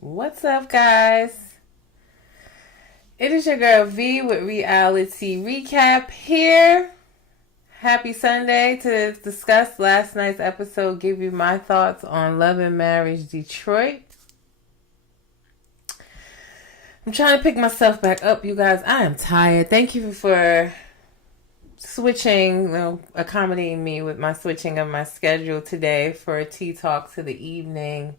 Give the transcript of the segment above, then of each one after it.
What's up, guys? It is your girl V with Reality Recap here. Happy Sunday to discuss last night's episode, give you my thoughts on Love and Marriage Detroit. I'm trying to pick myself back up, you guys. I am tired. Thank you for accommodating me with my switching of my schedule today for a tea talk to the evening.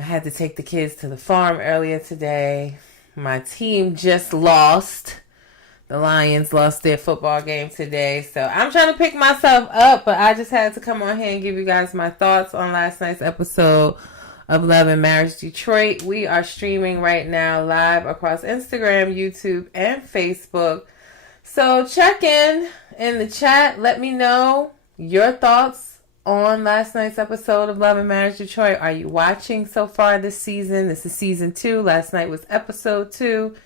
I had to take the kids to the farm earlier today. My team just lost. The Lions lost their football game today. So I'm trying to pick myself up, but I just had to come on here and give you guys my thoughts on last night's episode of Love and Marriage Detroit. We are streaming right now live across Instagram, YouTube, and Facebook. So check in the chat. Let me know your thoughts on last night's episode of Love and Marriage Detroit. Are you watching so far this season? This is season 2. Last night was episode 2.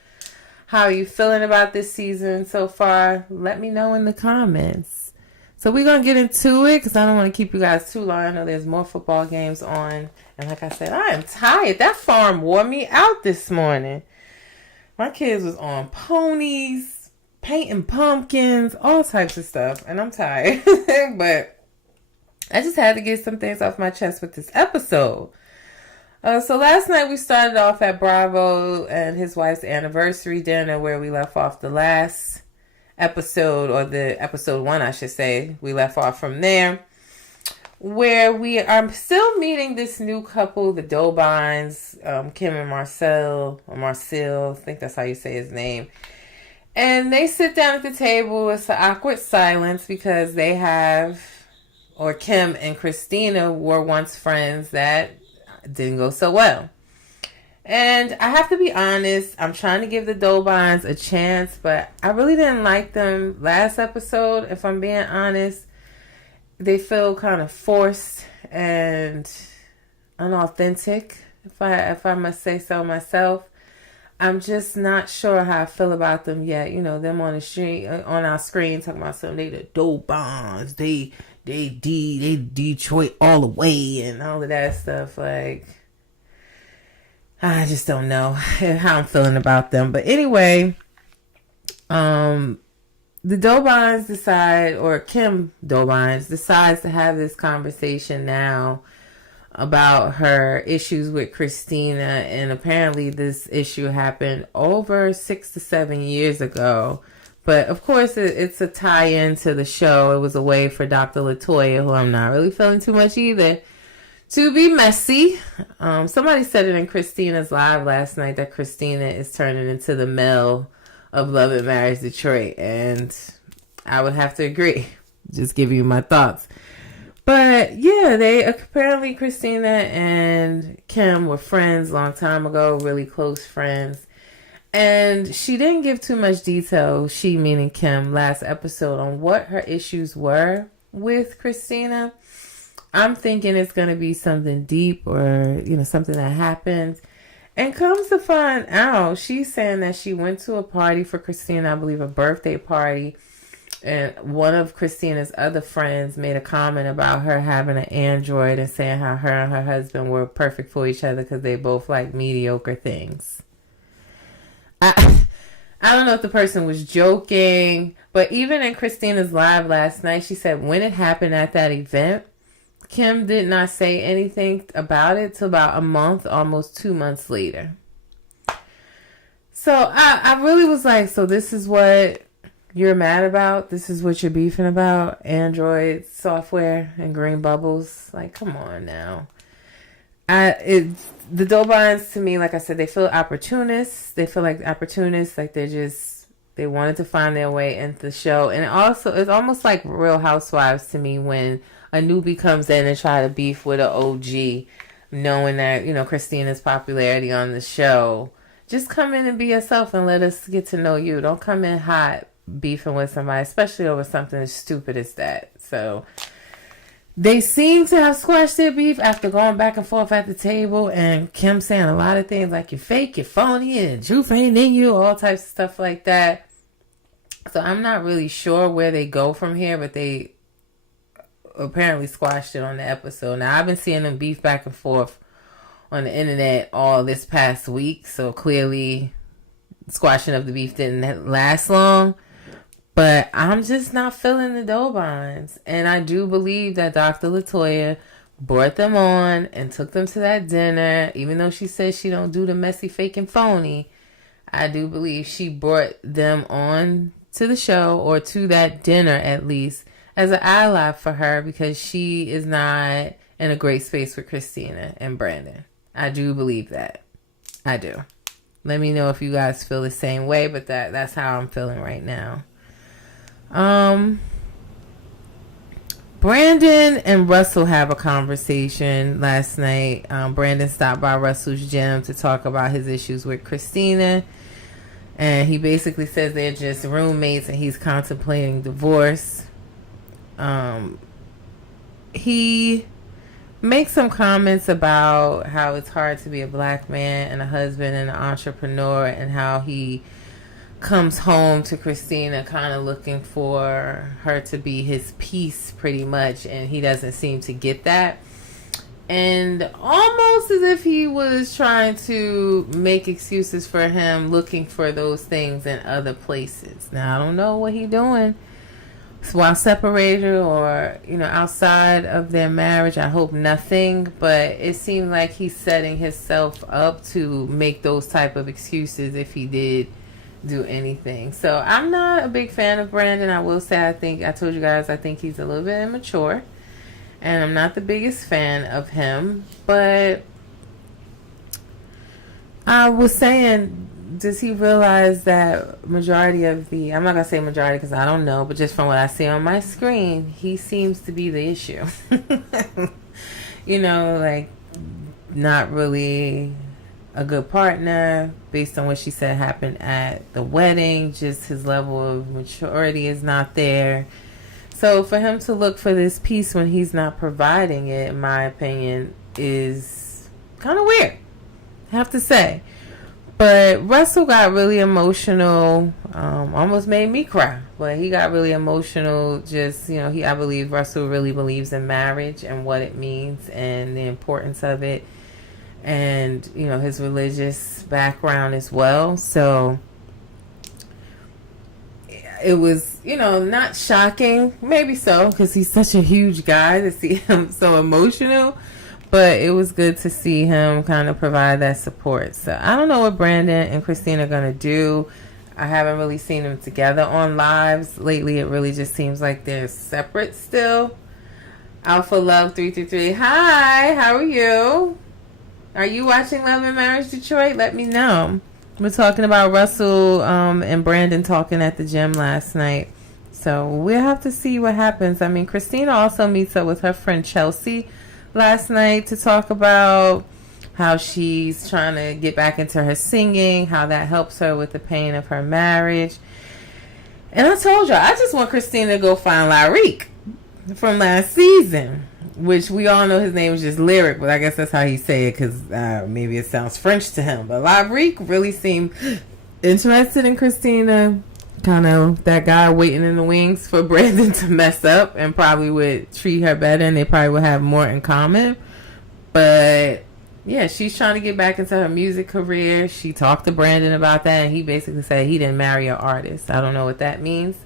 How are you feeling about this season so far? Let me know in the comments. So we're going to get into it because I don't want to keep you guys too long. I know there's more football games on. And like I said, I am tired. That farm wore me out this morning. My kids was on ponies, painting pumpkins, all types of stuff. And I'm tired. But I just had to get some things off my chest with this episode. So last night we started off at Bravo and his wife's anniversary dinner where we left off the last episode, or the episode 1, I should say. We left off from there, where we are still meeting this new couple, the Dobines, Kim and Marcel, I think that's how you say his name. And they sit down at the table. It's an awkward silence because Kim and Christina were once friends that didn't go so well. And I have to be honest, I'm trying to give the Dobines a chance, but I really didn't like them last episode, if I'm being honest. They feel kind of forced and unauthentic, if I must say so myself. I'm just not sure how I feel about them yet. You know, them on our screen talking about something, they the Dobines, they Detroit all the way and all of that stuff. Like, I just don't know how I'm feeling about them. But anyway, the Dobines decide, or Kim Dobines decides to have this conversation now about her issues with Christina. And apparently this issue happened over 6 to 7 years ago. But, of course, it's a tie-in to the show. It was a way for Dr. LaToya, who I'm not really feeling too much either, to be messy. Somebody said it in Christina's live last night that Christina is turning into the Mel of Love and Marriage Detroit. And I would have to agree. Just give you my thoughts. But, yeah, apparently Christina and Kim were friends a long time ago, really close friends. And she didn't give too much detail, she meaning Kim, last episode on what her issues were with Christina. I'm thinking it's going to be something deep or, something that happened. And comes to find out, she's saying that she went to a party for Christina, I believe a birthday party. And one of Christina's other friends made a comment about her having an android and saying how her and her husband were perfect for each other because they both like mediocre things. I don't know if the person was joking, but even in Christina's live last night, she said when it happened at that event, Kim did not say anything about it till about a month, almost 2 months later. So I really was like, so this is what you're mad about? This is what you're beefing about? Android software and green bubbles? Like, come on now. The Dobines, to me, like I said, they feel opportunists. They feel like opportunists, like they wanted to find their way into the show. And also, it's almost like Real Housewives to me when a newbie comes in and try to beef with an OG, knowing that, Christina's popularity on the show. Just come in and be yourself and let us get to know you. Don't come in hot beefing with somebody, especially over something as stupid as that. So they seem to have squashed their beef after going back and forth at the table, and Kim saying a lot of things like you're fake, you're phony, and truth ain't in you, all types of stuff like that. So I'm not really sure where they go from here, but they apparently squashed it on the episode. Now, I've been seeing them beef back and forth on the internet all this past week. So clearly, squashing of the beef didn't last long. But I'm just not feeling the Dobons. And I do believe that Dr. Latoya brought them on and took them to that dinner. Even though she says she don't do the messy, fake, and phony, I do believe she brought them on to the show, or to that dinner at least, as an ally for her, because she is not in a great space with Christina and Brandon. I do believe that. I do. Let me know if you guys feel the same way, but that's how I'm feeling right now. Brandon and Russell have a conversation last night. Brandon stopped by Russell's gym to talk about his issues with Christina. And he basically says they're just roommates and he's contemplating divorce. He makes some comments about how it's hard to be a black man and a husband and an entrepreneur, and how he comes home to Christina kind of looking for her to be his piece pretty much, and he doesn't seem to get that. And almost as if he was trying to make excuses for him looking for those things in other places. Now, I don't know what he's doing while separated or, outside of their marriage. I hope nothing, but it seemed like he's setting himself up to make those type of excuses if he did do anything. So I'm not a big fan of Brandon. I will say, I told you guys, I think he's a little bit immature. And I'm not the biggest fan of him. But I was saying, does he realize that majority of I'm not going to say majority because I don't know, but just from what I see on my screen, he seems to be the issue. Not really a good partner based on what she said happened at the wedding. Just his level of maturity is not there. So for him to look for this peace when he's not providing it, in my opinion, is kind of weird, I have to say. But Russell got really emotional, almost made me cry. But he got really emotional. Just, I believe Russell really believes in marriage and what it means and the importance of it. And, his religious background as well. So it was, not shocking, maybe so, because he's such a huge guy, to see him so emotional. But it was good to see him kind of provide that support. So I don't know what Brandon and Christina are going to do. I haven't really seen them together on lives lately. It really just seems like they're separate still. Alpha Love 333. Hi, how are you? Are you watching Love and Marriage Detroit? Let me know. We're talking about Russell and Brandon talking at the gym last night. So we'll have to see what happens. I mean, Christina also meets up with her friend Chelsea last night to talk about how she's trying to get back into her singing, how that helps her with the pain of her marriage. And I told you, I just want Christina to go find Lyrique from last season, which we all know his name is just Lyric, but I guess that's how he say it because maybe it sounds French to him. But Lyrique really seemed interested in Christina, kind of that guy waiting in the wings for Brandon to mess up, and probably would treat her better, and they probably would have more in common. But yeah, she's trying to get back into her music career. She talked to Brandon about that, and he basically said he didn't marry an artist. I don't know what that means.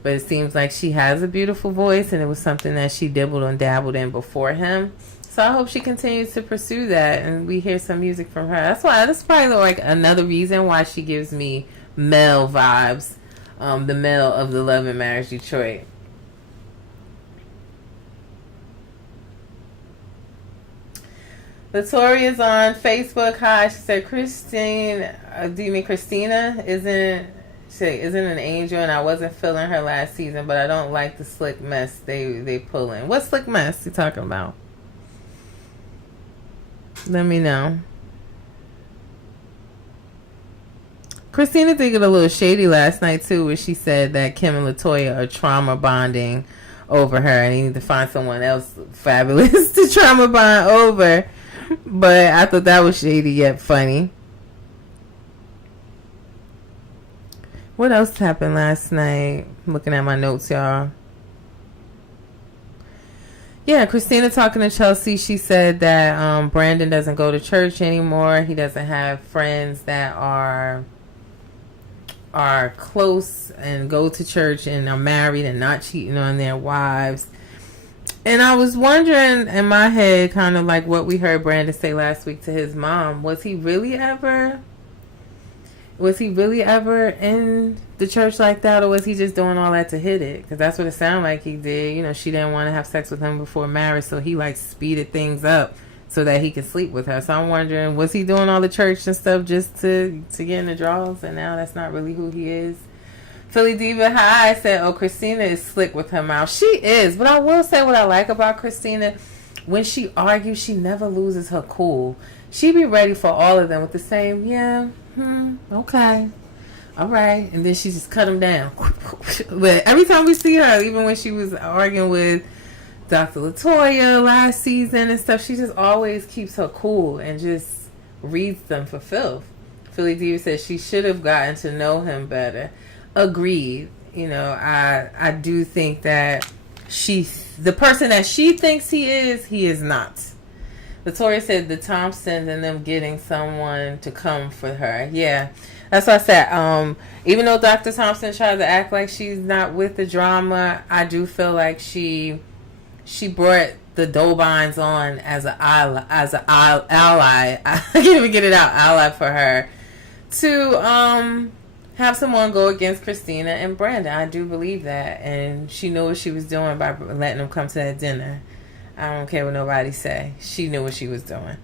But it seems like she has a beautiful voice, and it was something that she dibbled and dabbled in before him. So I hope she continues to pursue that, and we hear some music from her. That's probably like another reason why she gives me Mel vibes, the Mel of the Love and Marriage Detroit. Latoria's on Facebook. Hi, she said, Christine, do you mean Christina? Isn't an angel, and I wasn't feeling her last season, but I don't like the slick mess they pull in. What slick mess you talking about? Let me know. Christina did get a little shady last night too, where she said that Kim and Latoya are trauma bonding over her, and they need to find someone else fabulous to trauma bond over. But I thought that was shady yet funny. What else happened last night? I'm looking at my notes, y'all. Yeah, Christina talking to Chelsea, she said that Brandon doesn't go to church anymore. He doesn't have friends that are close and go to church and are married and not cheating on their wives. And I was wondering in my head, kind of like what we heard Brandon say last week to his mom, was he really ever in the church like that, or was he just doing all that to hit it? Because that's what it sounded like he did. You know, she didn't want to have sex with him before marriage, so he like speeded things up so that he could sleep with her. So I'm wondering, was he doing all the church and stuff just to get in the draws, and now that's not really who he is? Philly Diva High said, oh, Christina is slick with her mouth. She is, but I will say what I like about Christina, when she argues, she never loses her cool. She be ready for all of them with the same, okay, all right, and then she just cut them down. But every time we see her, even when she was arguing with Dr. LaToya last season and stuff, she just always keeps her cool and just reads them for filth. Philly Diva says she should have gotten to know him better. Agreed. You know, I do think that the person that she thinks he is not. LaToya said the Thompsons and them getting someone to come for her. Yeah, that's what I said. Even though Dr. Thompson tried to act like she's not with the drama, I do feel like she brought the Dobines on as an ally. I can't even get it out. Ally for her to have someone go against Christina and Brandon. I do believe that, and she knew what she was doing by letting them come to that dinner. I don't care what nobody say. She knew what she was doing.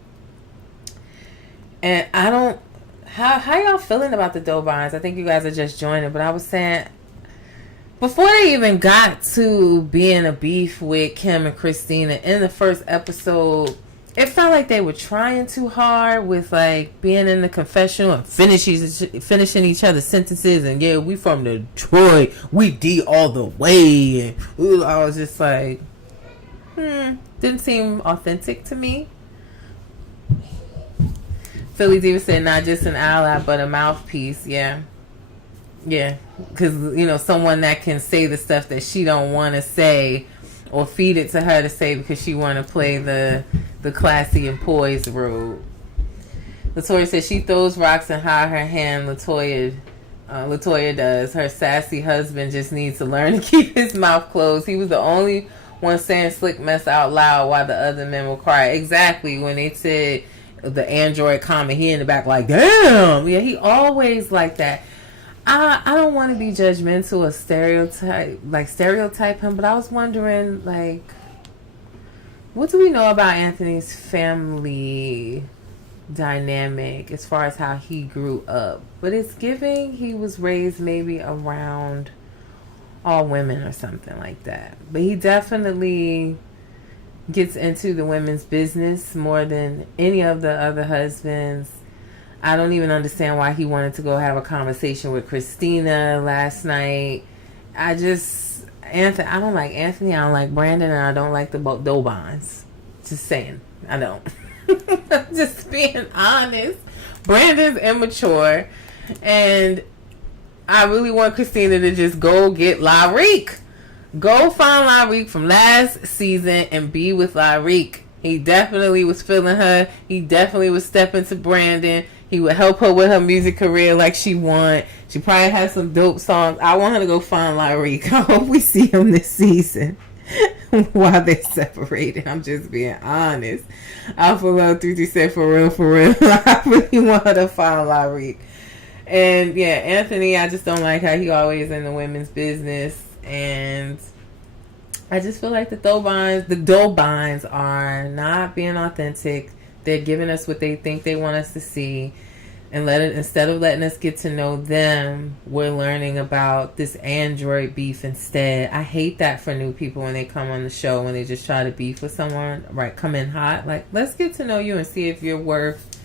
And I don't... How y'all feeling about the Dobines? I think you guys are just joining, but I was saying, before they even got to being a beef with Kim and Christina, in the first episode, it felt like they were trying too hard with like being in the confessional and finishing each other's sentences, and yeah, we from Detroit, we D all the way. And I was just like, didn't seem authentic to me. Philly Diva said not just an ally but a mouthpiece. Yeah, because you know, someone that can say the stuff that she don't want to say, or feed it to her to say because she want to play the classy and poised role. LaToya says she throws rocks and hide her hand. LaToya does. Her sassy husband just needs to learn to keep his mouth closed. He was the only one saying slick mess out loud while the other men were quiet. Exactly, when they said the android comment, he in the back like, damn. Yeah, he always like that. I don't want to be judgmental or stereotype him, but I was wondering, like, what do we know about Anthony's family dynamic as far as how he grew up? But it's giving he was raised maybe around all women or something like that. But he definitely gets into the women's business more than any of the other husbands. I don't even understand why he wanted to go have a conversation with Christina last night. I don't like Anthony, I don't like Brandon, and I don't like the Dobines. Just saying. I don't. Just being honest. Brandon's immature, and I really want Christina to just go get Lyrique. Go find Lyrique from last season and be with Lyrique. He definitely was feeling her. He definitely was stepping to Brandon. He would help her with her music career like she want. She probably has some dope songs. I want her to go find Lyrique. I hope we see him this season while they're separated. I'm just being honest. Alpha Love 3 said for real. I really want her to find Lyrique. And yeah, Anthony, I just don't like how he always in the women's business. And I just feel like the Dobines are not being authentic. They're giving us what they think they want us to see, and instead of letting us get to know them, we're learning about this android beef instead. I hate that for new people when they come on the show, when they just try to beef with someone, right? Come in hot. Like, let's get to know you and see if you're worth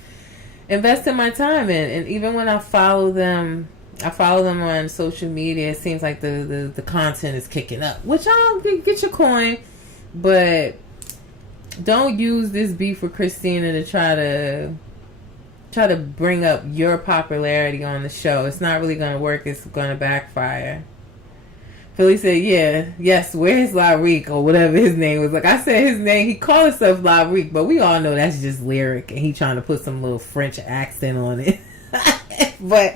investing my time in. And even when I follow them on social media, it seems like the content is kicking up, which I'll get your coin, but don't use this beef with Christina to try to bring up your popularity on the show. It's not really going to work. It's going to backfire. Philly said, yeah, yes, where's Lyrique or whatever his name was. Like I said his name, he called himself Lyrique, but we all know that's just lyric and he trying to put some little French accent on it. But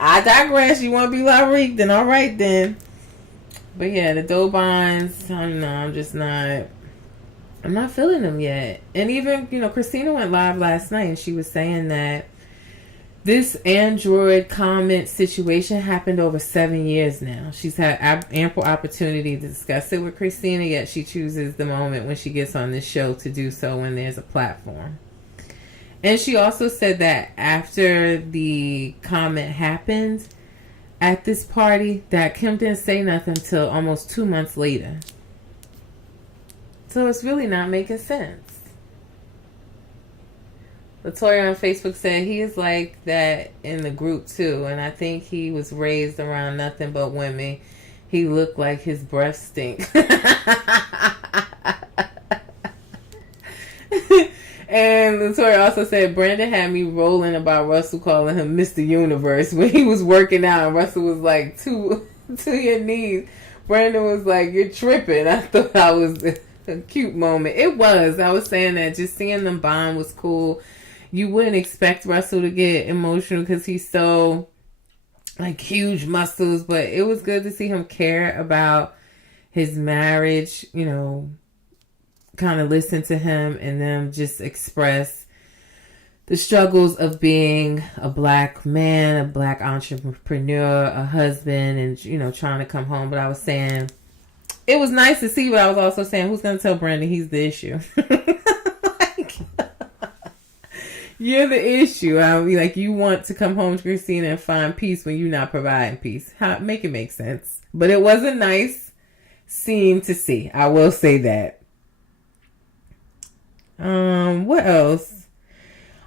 I digress. You want to be Lyrique? Then all right then. But yeah, the Dobons, I don't know, I'm not feeling them yet. And even, Christina went live last night and she was saying that this Android comment situation happened over 7 years now. She's had ample opportunity to discuss it with Christina, yet she chooses the moment when she gets on this show to do so when there's a platform. And she also said that after the comment happened at this party, that Kim didn't say nothing until almost 2 months later. So it's really not making sense. Latoya on Facebook said he is like that in the group too, and I think he was raised around nothing but women. He looked like his breath stink. And Latoya also said Brandon had me rolling about Russell calling him Mr. Universe when he was working out, and Russell was like, to your knees. Brandon was like, you're tripping. I thought that was a cute moment. It was. I was saying that just seeing them bond was cool. You wouldn't expect Russell to get emotional because he's so like huge muscles, but it was good to see him care about his marriage, kind of listen to him and them just express the struggles of being a black man, a black entrepreneur, a husband, and, trying to come home. But I was saying it was nice to see, but I was also saying, who's going to tell Brandon he's the issue? You're the issue. I mean, like, you want to come home to Christina and find peace when you're not providing peace. Make it make sense. But it was a nice scene to see. I will say that. What else?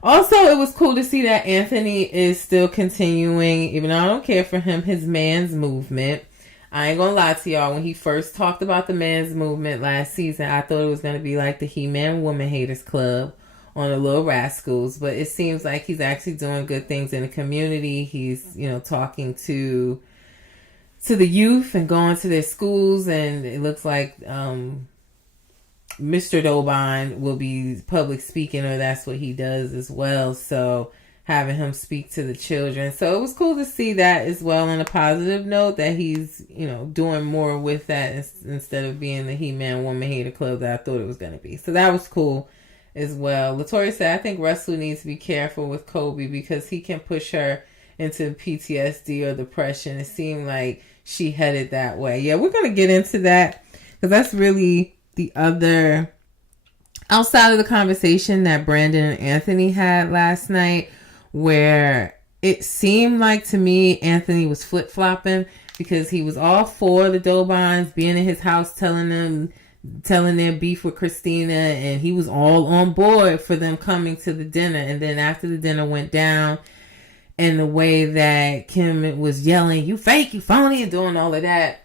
Also, it was cool to see that Anthony is still continuing, even though I don't care for him, his man's movement. I ain't gonna lie to y'all. When he first talked about the man's movement last season, I thought it was gonna be like the He-Man Woman Haters Club on the Little Rascals, but it seems like he's actually doing good things in the community. He's, talking to the youth and going to their schools, and it looks like Mr. Dobon will be public speaking, or that's what he does as well. So having him speak to the children. So it was cool to see that as well on a positive note, that he's, doing more with that instead of being the He-Man Woman Hater Club that I thought it was going to be. So that was cool as well. Latoya said, I think Russell needs to be careful with Kobe because he can push her into PTSD or depression. It seemed like she headed that way. Yeah, we're going to get into that because that's really the other outside of the conversation that Brandon and Anthony had last night, where it seemed like to me Anthony was flip-flopping because he was all for the Dobons being in his house telling their beef with Christina, and he was all on board for them coming to the dinner. And then after the dinner went down, and the way that Kim was yelling, you fake, you phony, and doing all of that,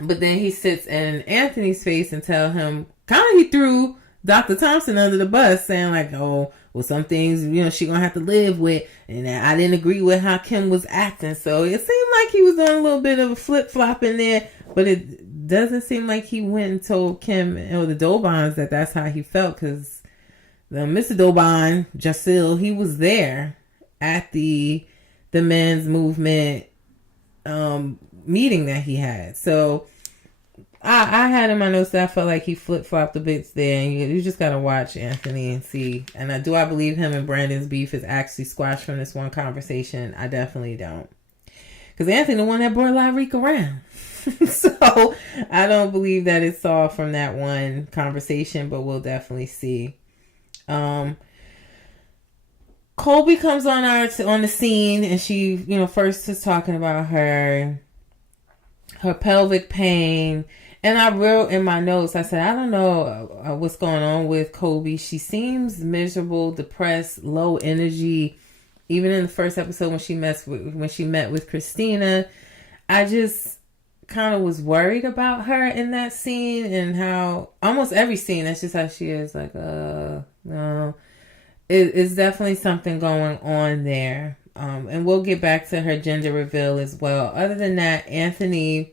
but then he sits in Anthony's face and tell him, he threw Dr. Thompson under the bus, saying like, oh, well, some things, she gonna have to live with, and I didn't agree with how Kim was acting. So it seemed like he was doing a little bit of a flip-flop in there, but it doesn't seem like he went and told Kim or the Dobons that that's how he felt, because Mr. Dobon, Jasil, he was there at the men's movement meeting that he had. So I had in my notes that I felt like he flip-flopped a bit there, and you just gotta watch Anthony and see. And I believe him and Brandon's beef is actually squashed from this one conversation? I definitely don't, because Anthony the one that brought Lyrique around. So I don't believe that it's all from that one conversation, but we'll definitely see. Colby comes on the scene, and she, first is talking about her pelvic pain. And I wrote in my notes, I said, I don't know what's going on with Colby. She seems miserable, depressed, low energy. Even in the first episode when she met with Christina, I just kind of was worried about her in that scene, and how almost every scene, that's just how she is. Like, no. It's definitely something going on there. And we'll get back to her gender reveal as well. Other than that, Anthony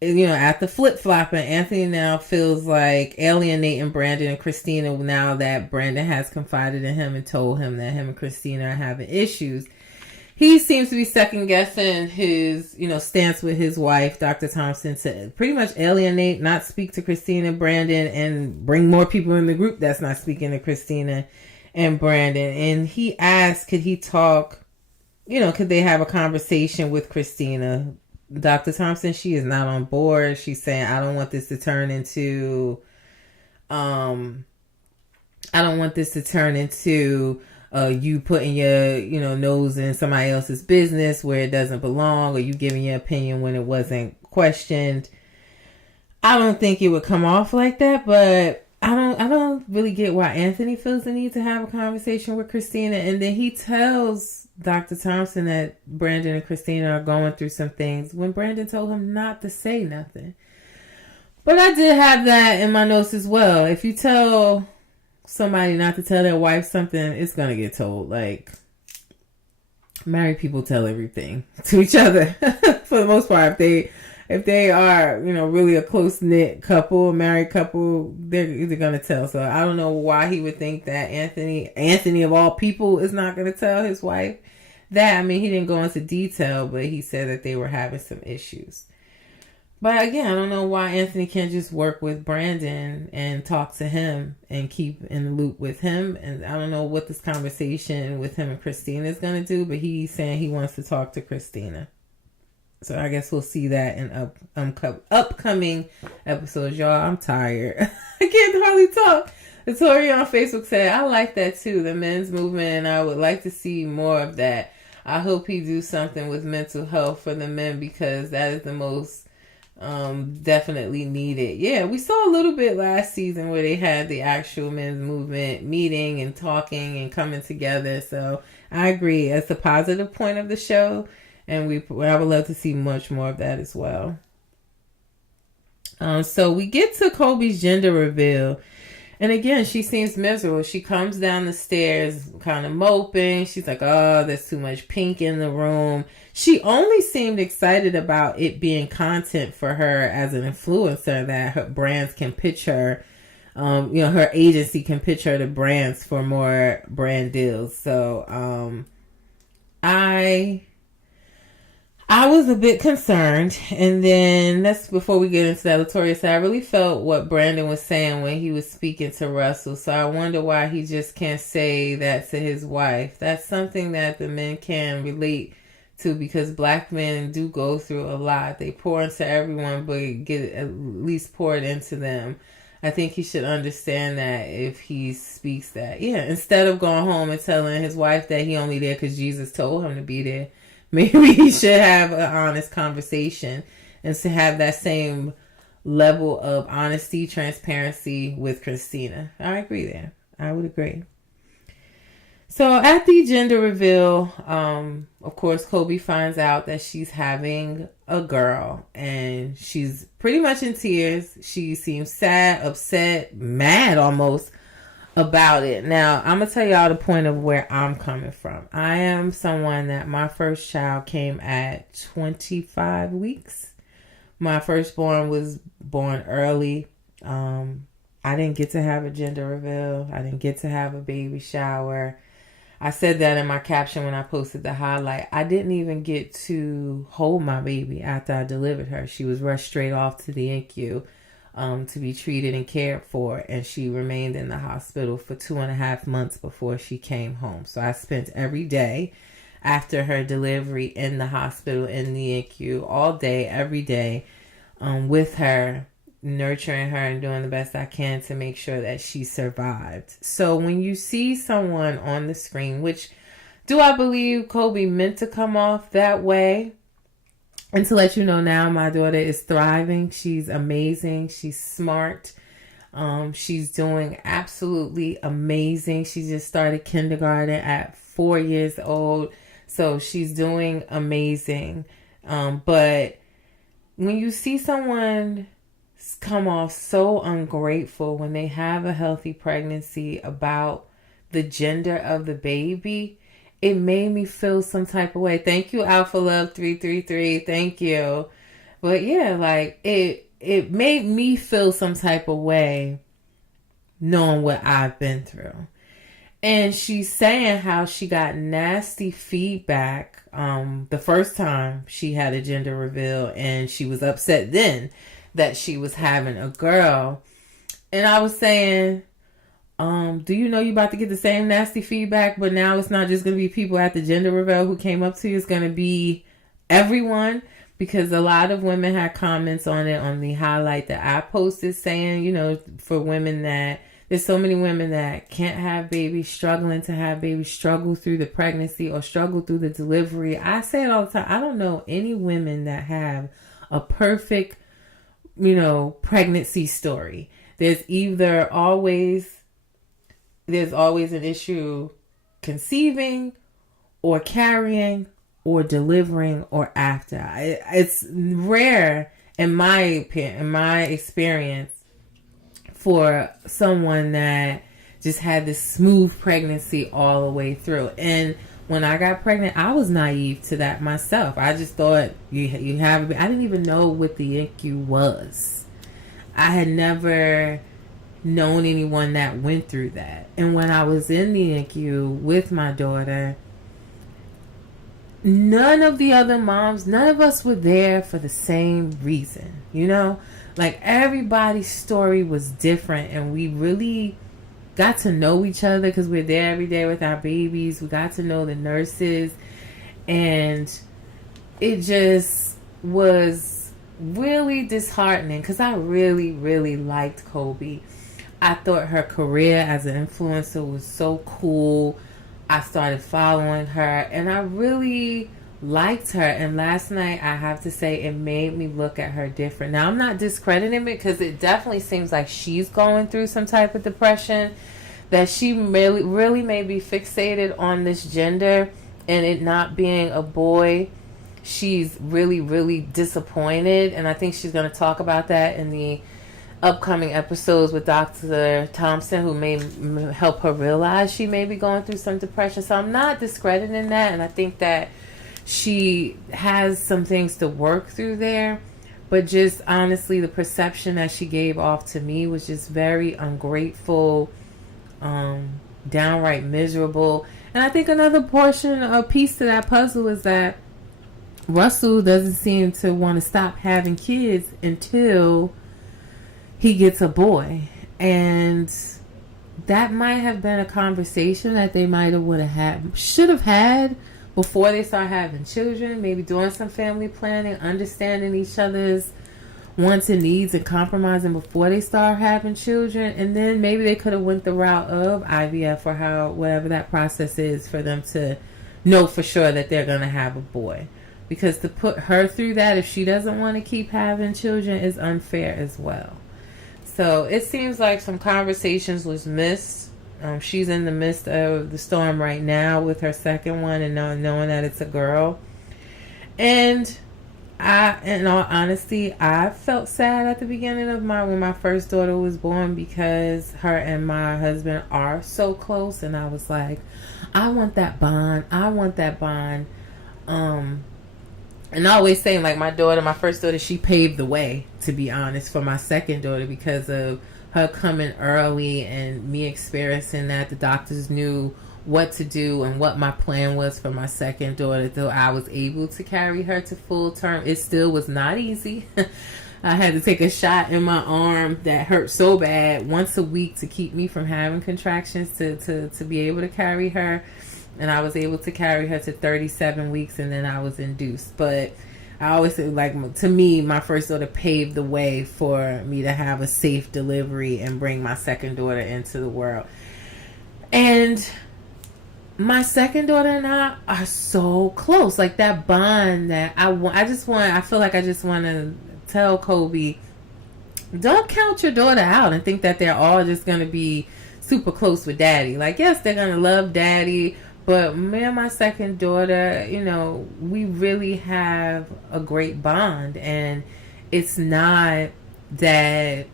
after flip-flopping, Anthony now feels like alienating Brandon and Christina now that Brandon has confided in him and told him that him and Christina are having issues. He seems to be second-guessing his, stance with his wife, Dr. Thompson, to pretty much alienate, not speak to Christina and Brandon, and bring more people in the group that's not speaking to Christina and Brandon. And he asked, could he talk, could they have a conversation with Christina? Dr. Thompson, she is not on board. She's saying, I don't want this to turn into, you putting your, nose in somebody else's business where it doesn't belong, or you giving your opinion when it wasn't questioned. I don't think it would come off like that, but I don't really get why Anthony feels the need to have a conversation with Christina. And then he tells Dr. Thompson that Brandon and Christina are going through some things when Brandon told him not to say nothing. But I did have that in my notes as well. If you tell somebody not to tell their wife something, it's going to get told. Like, married people tell everything to each other for the most part. If they are, really a close-knit couple, a married couple, they're going to tell. So I don't know why he would think that Anthony of all people, is not going to tell his wife that. I mean, he didn't go into detail, but he said that they were having some issues. But again, I don't know why Anthony can't just work with Brandon and talk to him and keep in the loop with him. And I don't know what this conversation with him and Christina is going to do, but he's saying he wants to talk to Christina. So I guess we'll see that in upcoming episodes. Y'all, I'm tired. I can't hardly talk. Victoria on Facebook said, I like that too, the men's movement, and I would like to see more of that. I hope he do something with mental health for the men, because that is the most definitely needed. Yeah, we saw a little bit last season where they had the actual men's movement meeting and talking and coming together. So I agree, it's a positive point of the show, and I would love to see much more of that as well. So we get to Kobe's gender reveal. And again, she seems miserable. She comes down the stairs kind of moping. She's like, oh, there's too much pink in the room. She only seemed excited about it being content for her as an influencer, that her brands can pitch her, her agency can pitch her to brands for more brand deals. So I was a bit concerned. And then before we get into that, Latoya said, I really felt what Brandon was saying when he was speaking to Russell. So I wonder why he just can't say that to his wife. That's something that the men can relate to, because black men do go through a lot. They pour into everyone, but get at least poured into them. I think he should understand that if he speaks that. Yeah, instead of going home and telling his wife that he only there because Jesus told him to be there, maybe he should have an honest conversation and to have that same level of honesty, transparency with Christina. I agree there. I would agree. So at the gender reveal, of course, Kobe finds out that she's having a girl, and she's pretty much in tears. She seems sad, upset, mad almost about it. Now, I'm going to tell y'all the point of where I'm coming from. I am someone that my first child came at 25 weeks. My firstborn was born early. I didn't get to have a gender reveal. I didn't get to have a baby shower. I said that in my caption when I posted the highlight. I didn't even get to hold my baby after I delivered her. She was rushed straight off to the NICU to be treated and cared for, and she remained in the hospital for 2.5 months before she came home. So I spent every day after her delivery in the hospital, in the NICU, all day, every day, with her, nurturing her and doing the best I can to make sure that she survived. So when you see someone on the screen, which do I believe Kobe meant to come off that way? And to let you know now, my daughter is thriving. She's amazing. She's smart. She's doing absolutely amazing. She just started kindergarten at 4 years old. So she's doing amazing. But when you see someone come off so ungrateful when they have a healthy pregnancy about the gender of the baby, it made me feel some type of way. Thank you, Alpha Love 333. Thank you. But yeah, like it made me feel some type of way knowing what I've been through. And she's saying how she got nasty feedback the first time she had a gender reveal, and she was upset then that she was having a girl. And I was saying, do you know you about to get the same nasty feedback, but now it's not just going to be people at the gender reveal who came up to you. It's going to be everyone, because a lot of women had comments on it on the highlight that I posted saying, you know, for women that there's so many women that can't have babies, struggling to have babies, struggle through the pregnancy or struggle through the delivery. I say it all the time. I don't know any women that have a perfect, you know, pregnancy story. There's always an issue conceiving or carrying or delivering or after. It's rare in my opinion, in my experience, for someone that just had this smooth pregnancy all the way through. And when I got pregnant, I was naive to that myself. I just thought you have. I didn't even know what the NICU was. I had never known anyone that went through that. And when I was in the NICU with my daughter, none of the other moms, none of us were there for the same reason, you know? Like, everybody's story was different, and we really got to know each other because we're there every day with our babies. We got to know the nurses, and it just was really disheartening because I really, really liked Kobe. I thought her career as an influencer was so cool. I started following her, and I really liked her. And last night, I have to say, it made me look at her different. Now, I'm not discrediting it because it definitely seems like she's going through some type of depression, that she really may be fixated on this gender and it not being a boy. She's really, really disappointed, and I think she's going to talk about that in the upcoming episodes with Dr. Thompson, who may help her realize she may be going through some depression. So I'm not discrediting that, and I think that she has some things to work through there. But just honestly, the perception that she gave off to me was just very ungrateful, downright miserable. And I think another piece to that puzzle is that Russell doesn't seem to want to stop having kids until he gets a boy. And that might have been a conversation that they should have had before they start having children, maybe doing some family planning, understanding each other's wants and needs and compromising before they start having children. And then maybe they could have went the route of IVF or whatever that process is for them to know for sure that they're going to have a boy. Because to put her through that if she doesn't want to keep having children is unfair as well. So it seems like some conversations was missed. She's in the midst of the storm right now with her second one and knowing that it's a girl. And in all honesty, I felt sad at the beginning of when my first daughter was born, because her and my husband are so close, and I was like, I want that bond. And I always saying, like, my first daughter, she paved the way, to be honest, for my second daughter, because of her coming early and me experiencing that. The doctors knew what to do and what my plan was for my second daughter. Though I was able to carry her to full term, it still was not easy. I had to take a shot in my arm that hurt so bad once a week to keep me from having contractions to be able to carry her. And I was able to carry her to 37 weeks, and then I was induced. But I always say, like, to me, my first daughter paved the way for me to have a safe delivery and bring my second daughter into the world. And my second daughter and I are so close. Like, that bond that I feel like I just want to tell Kobe, don't count your daughter out and think that they're all just going to be super close with daddy. Like, yes, they're going to love daddy, but me and my second daughter, you know, we really have a great bond. And it's not that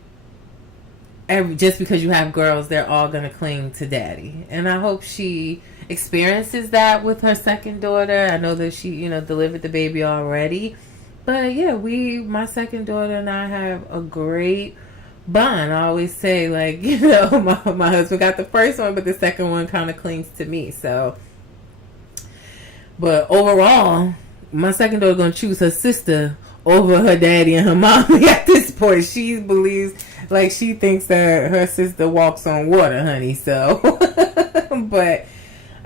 just because you have girls, they're all going to cling to daddy. And I hope she experiences that with her second daughter. I know that she, you know, delivered the baby already. But yeah, my second daughter and I have a great bond. I always say, like, my husband got the first one, but the second one kind of clings to me. So, but overall, my second daughter gonna choose her sister over her daddy and her mommy at this point. She believes, like, she thinks that her sister walks on water, honey. So, but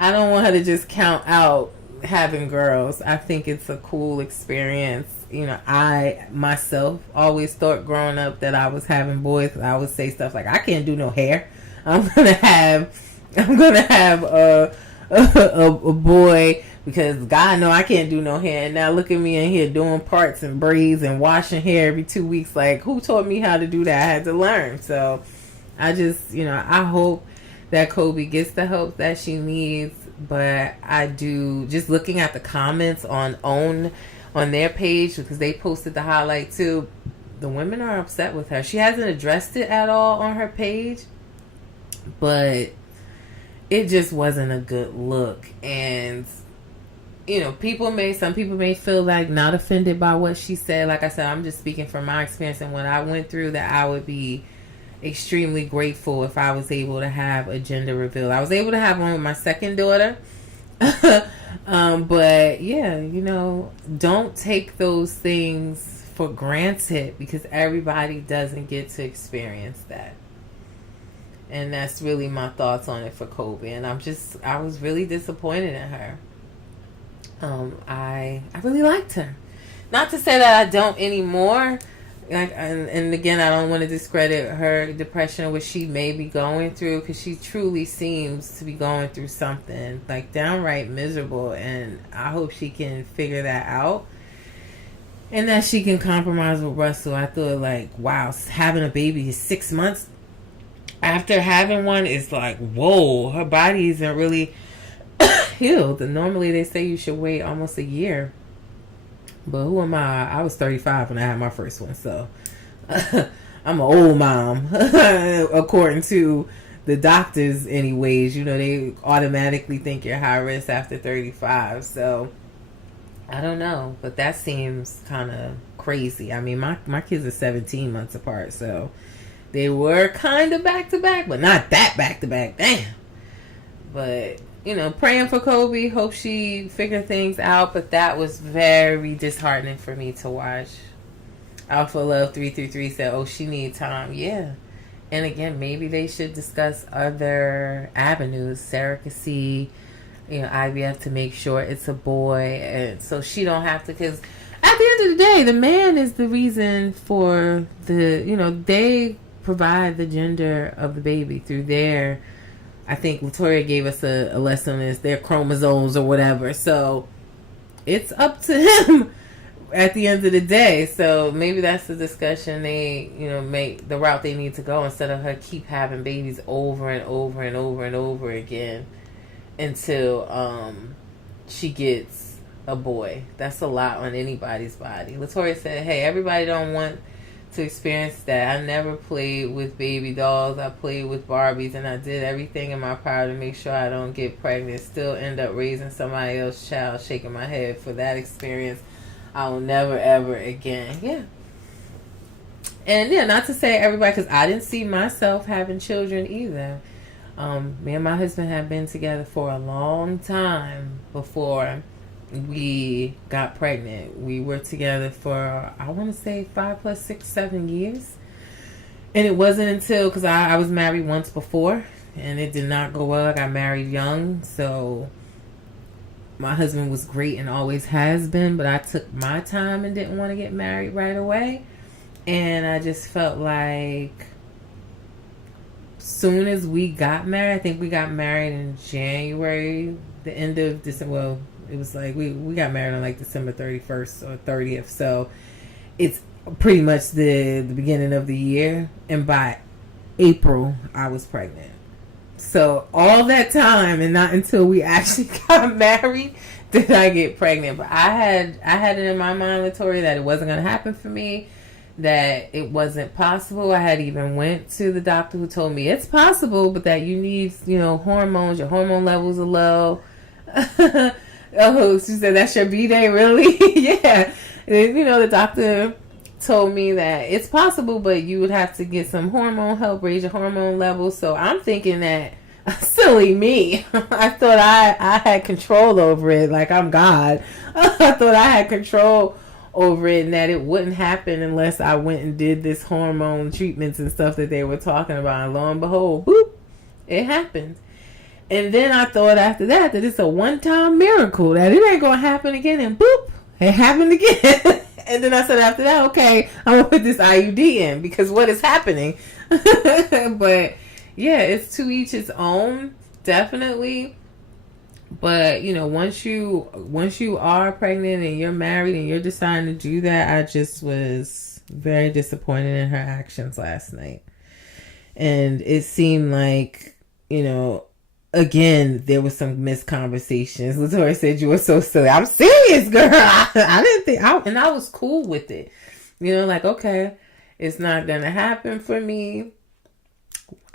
I don't want her to just count out having girls. I think it's a cool experience. I myself always thought growing up that I was having boys. I would say stuff like, I can't do no hair. I'm gonna have a boy, because God know I can't do no hair. And now look at me in here doing parts and braids and washing hair every 2 weeks. Like, who taught me how to do that? I had to learn. So I just, I hope that Kobe gets the help that she needs. But I do, just looking at the comments on their page, because they posted the highlight too, the women are upset with her. She hasn't addressed it at all on her page, but it just wasn't a good look. And some people may feel like not offended by what she said. Like I said, I'm just speaking from my experience and what I went through, that I would be extremely grateful if I was able to have a gender reveal. I was able to have one with my second daughter. But yeah, don't take those things for granted, because everybody doesn't get to experience that. And that's really my thoughts on it for Kobe. And I was really disappointed in her. I really liked her. Not to say that I don't anymore. And again, I don't want to discredit her depression, which she may be going through, because she truly seems to be going through something like downright miserable. And I hope she can figure that out, and that she can compromise with Russell. I thought, like, wow, having a baby is 6 months after having one is like, whoa, her body isn't really healed. And normally they say you should wait almost a year. But who am I? I was 35 when I had my first one, so I'm an old mom, according to the doctors anyways. They automatically think you're high risk after 35, so I don't know. But that seems kind of crazy. I mean, my kids are 17 months apart, so they were kind of back-to-back, but not that back-to-back. Damn. But praying for Kobe. Hope she figure things out. But that was very disheartening for me to watch. Alpha Love 333 said, "Oh, she needs time." Yeah. And again, maybe they should discuss other avenues, surrogacy, IVF, to make sure it's a boy, and so she don't have to. Because at the end of the day, the man is the reason for they provide the gender of the baby through their. I think Latoya gave us a lesson on this, their chromosomes or whatever. So it's up to him at the end of the day. So maybe that's the discussion they, make the route they need to go, instead of her keep having babies over and over and over and over again until she gets a boy. That's a lot on anybody's body. Latoya said, hey, everybody don't want to experience that. I never played with baby dolls. I played with Barbies, and I did everything in my power to make sure I don't get pregnant. Still end up raising somebody else's child. Shaking my head for that experience. I will never ever again. Yeah. And yeah, not to say everybody, because I didn't see myself having children either. Me and my husband have been together for a long time before we got pregnant. We were together for, I want to say 5 + 6, 7 years. And it wasn't until, because I was married once before and it did not go well. I got married young, so my husband was great and always has been, but I took my time and didn't want to get married right away. And I just felt like soon as we got married, I think we got married in January, the end of December. Well, it was like we got married on like December 31st or 30th. So it's pretty much the beginning of the year. And by April, I was pregnant. So all that time, and not until we actually got married did I get pregnant. But I had it in my mind, Latoya, that it wasn't going to happen for me, that it wasn't possible. I had even went to the doctor who told me it's possible, but that you need, hormones. Your hormone levels are low. Oh, she said, that's your B-Day, really? Yeah. The doctor told me that it's possible, but you would have to get some hormone help, raise your hormone levels. So I'm thinking that, silly me, I thought I had control over it, like I'm God. I thought I had control over it and that it wouldn't happen unless I went and did this hormone treatments and stuff that they were talking about. And lo and behold, boop, it happened. And then I thought after that it's a one-time miracle, that it ain't gonna happen again, and boop, it happened again. And then I said after that, okay, I'm going to put this IUD in, because what is happening? But yeah, it's to each its own, definitely. But, once you are pregnant and you're married and you're deciding to do that, I just was very disappointed in her actions last night. And it seemed like, again, there was some misconversations. Latoya said, you were so silly. I'm serious, girl. I didn't think, and I was cool with it. Like, okay, it's not going to happen for me.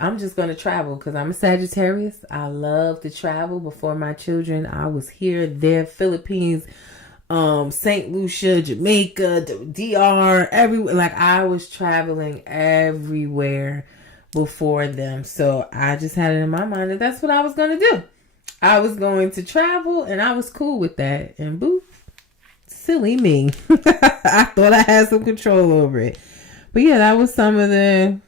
I'm just going to travel because I'm a Sagittarius. I love to travel. Before my children, I was here, there, Philippines, St. Lucia, Jamaica, DR, everywhere. Like, I was traveling everywhere before them. So I just had it in my mind that that's what I was going to do. I was going to travel, and I was cool with that. And boop, silly me. I thought I had some control over it. But yeah, that was somebody,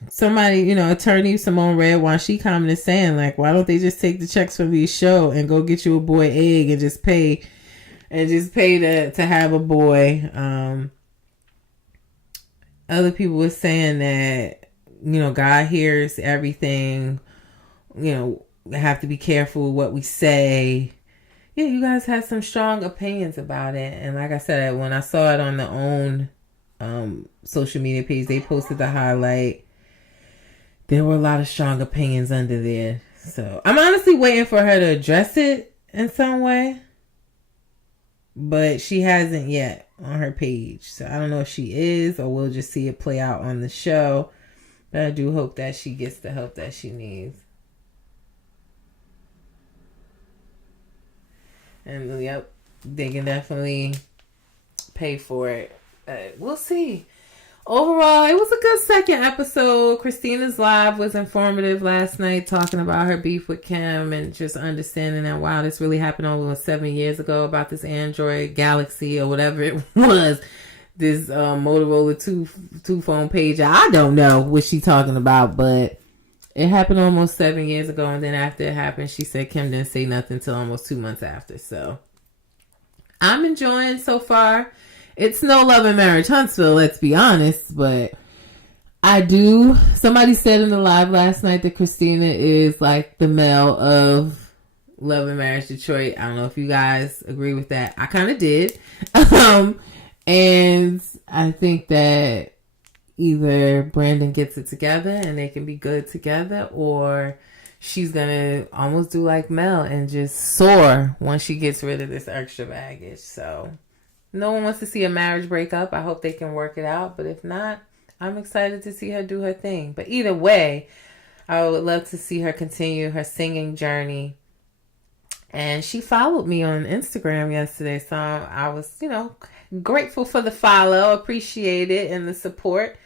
attorney Simone Redwine, she commented saying, like, why don't they just take the checks from these show and go get you a boy egg and just pay to have a boy. Other people were saying that, God hears everything, have to be careful with what we say. Yeah, you guys had some strong opinions about it. And like I said, when I saw it on their own social media page, they posted the highlight. There were a lot of strong opinions under there. So I'm honestly waiting for her to address it in some way. But she hasn't yet on her page. So I don't know if she is, or we'll just see it play out on the show. But I do hope that she gets the help that she needs. And yep, they can definitely pay for it. We'll see. Overall, it was a good second episode. Christina's live was informative last night, talking about her beef with Kim and just understanding that, wow, this really happened almost 7 years ago about this Android Galaxy or whatever it was. This Motorola two phone page. I don't know what she's talking about, but it happened almost 7 years ago. And then after it happened, she said Kim didn't say nothing until almost 2 months after. So I'm enjoying so far. It's no Love and Marriage Huntsville, let's be honest, but somebody said in the live last night that Christina is like the Mel of Love and Marriage Detroit. I don't know if you guys agree with that. I kind of did. And I think that either Brandon gets it together and they can be good together, or she's going to almost do like Mel and just soar once she gets rid of this extra baggage. So no one wants to see a marriage break up. I hope they can work it out. But if not, I'm excited to see her do her thing. But either way, I would love to see her continue her singing journey. And she followed me on Instagram yesterday. So I was, grateful for the follow. Appreciate it and the support.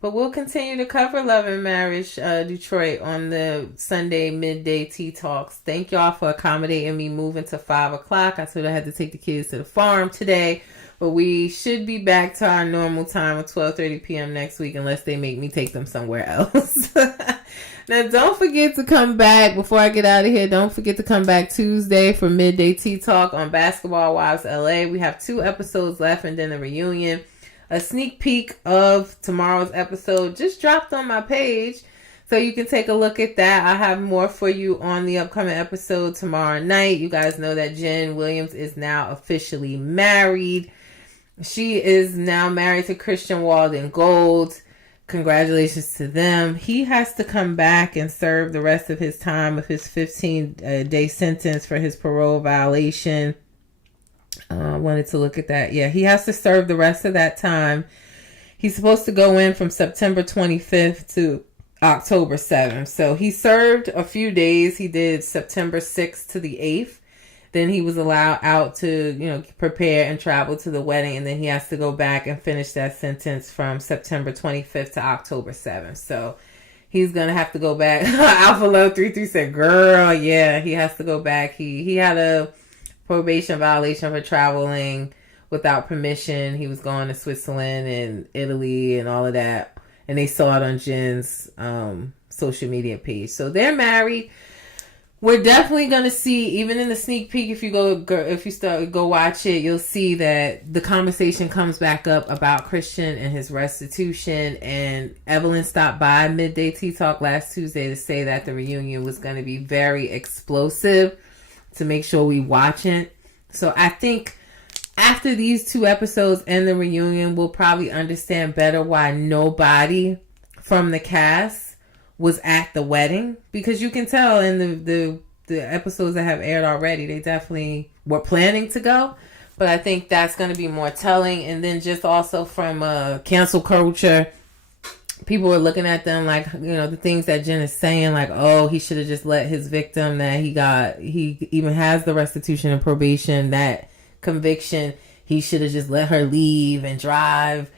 But we'll continue to cover Love and Marriage Detroit on the Sunday midday tea talks. Thank y'all for accommodating me moving to 5 o'clock. I told her I had to take the kids to the farm today. But we should be back to our normal time of 12:30 p.m. next week, unless they make me take them somewhere else. Now, don't forget to come back, before I get out of here, don't forget to come back Tuesday for Midday Tea Talk on Basketball Wives LA. We have 2 episodes left and then a reunion. A sneak peek of tomorrow's episode just dropped on my page, so you can take a look at that. I have more for you on the upcoming episode tomorrow night. You guys know that Jen Williams is now officially married. She is now married to Christian Walden Gold. Congratulations to them. He has to come back and serve the rest of his time of his 15-day sentence for his parole violation. I wanted to look at that. Yeah, he has to serve the rest of that time. He's supposed to go in from September 25th to October 7th. So he served a few days. He did September 6th to the 8th. Then he was allowed out to, prepare and travel to the wedding. And then he has to go back and finish that sentence from September 25th to October 7th. So he's going to have to go back. Alpha Love 33 said, girl, yeah, he has to go back. He had a probation violation for traveling without permission. He was going to Switzerland and Italy and all of that. And they saw it on Jen's social media page. So they're married. We're definitely gonna see, even in the sneak peek, if you go watch it, you'll see that the conversation comes back up about Christian and his restitution. And Evelyn stopped by Midday Tea Talk last Tuesday to say that the reunion was going to be very explosive, to make sure we watch it. So I think after these 2 episodes and the reunion, we'll probably understand better why nobody from the cast was at the wedding, because you can tell in the episodes that have aired already, they definitely were planning to go. But I think that's going to be more telling. And then just also from cancel culture, people were looking at them like, the things that Jen is saying, like, oh, he should have just let his victim that he even has the restitution and probation, that conviction, he should have just let her leave and drive.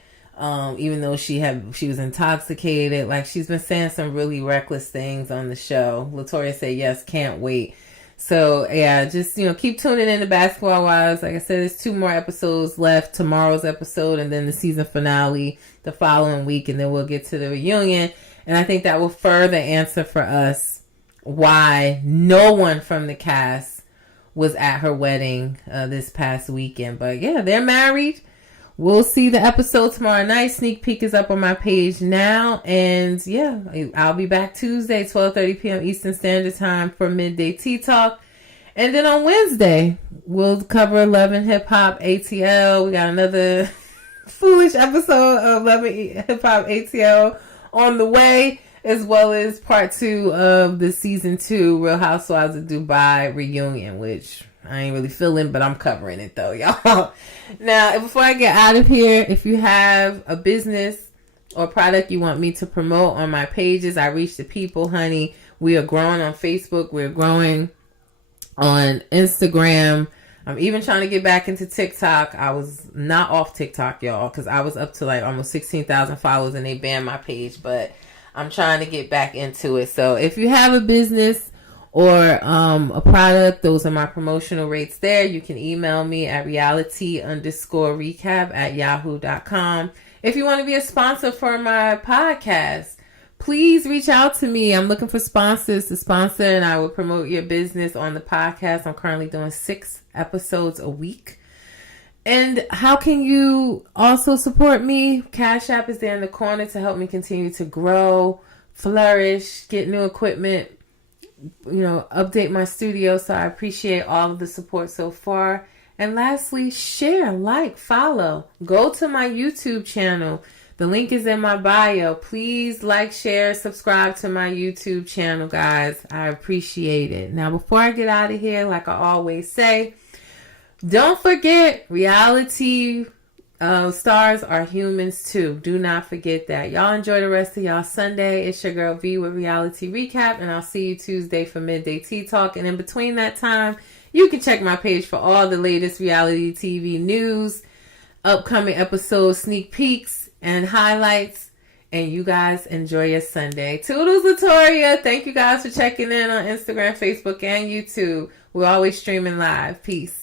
Even though she was intoxicated. Like, she's been saying some really reckless things on the show. Latoya said, yes, can't wait. So, yeah, just, keep tuning in to Basketball Wives. Like I said, there's 2 more episodes left. Tomorrow's episode and then the season finale the following week. And then we'll get to the reunion. And I think that will further answer for us why no one from the cast was at her wedding this past weekend. But, yeah, they're married. We'll see the episode tomorrow night. Sneak peek is up on my page now. And yeah, I'll be back Tuesday, 12:30 p.m. Eastern Standard Time for Midday Tea Talk. And then on Wednesday, we'll cover Love and Hip Hop ATL. We got another foolish episode of Love and Hip Hop ATL on the way, as well as part 2 of the season 2 Real Housewives of Dubai reunion, which I ain't really feeling, but I'm covering it though, y'all. Now, before I get out of here, if you have a business or product you want me to promote on my pages, I reach the people, honey. We are growing on Facebook. We're growing on Instagram. I'm even trying to get back into TikTok. I was not off TikTok, y'all, because I was up to like almost 16,000 followers and they banned my page, but I'm trying to get back into it. So if you have a business or a product, those are my promotional rates there. You can email me at reality_recap@yahoo.com. If you want to be a sponsor for my podcast, please reach out to me. I'm looking for sponsors to sponsor, and I will promote your business on the podcast. I'm currently doing 6 episodes a week. And how can you also support me? Cash App is there in the corner to help me continue to grow, flourish, get new equipment, update my studio. So I appreciate all of the support so far. And lastly, share, like, follow. Go to my YouTube channel. The link is in my bio. Please like, share, subscribe to my YouTube channel, guys. I appreciate it. Now, before I get out of here, like I always say, don't forget, reality stars are humans too. Do not forget that. Y'all enjoy the rest of y'all Sunday. It's your girl V with Reality Recap, and I'll see you Tuesday for Midday Tea Talk. And in between that time, you can check my page for all the latest reality TV news, upcoming episodes, sneak peeks, and highlights. And you guys enjoy your Sunday. Toodles, Latoya. Thank you guys for checking in on Instagram, Facebook, and YouTube. We're always streaming live. Peace.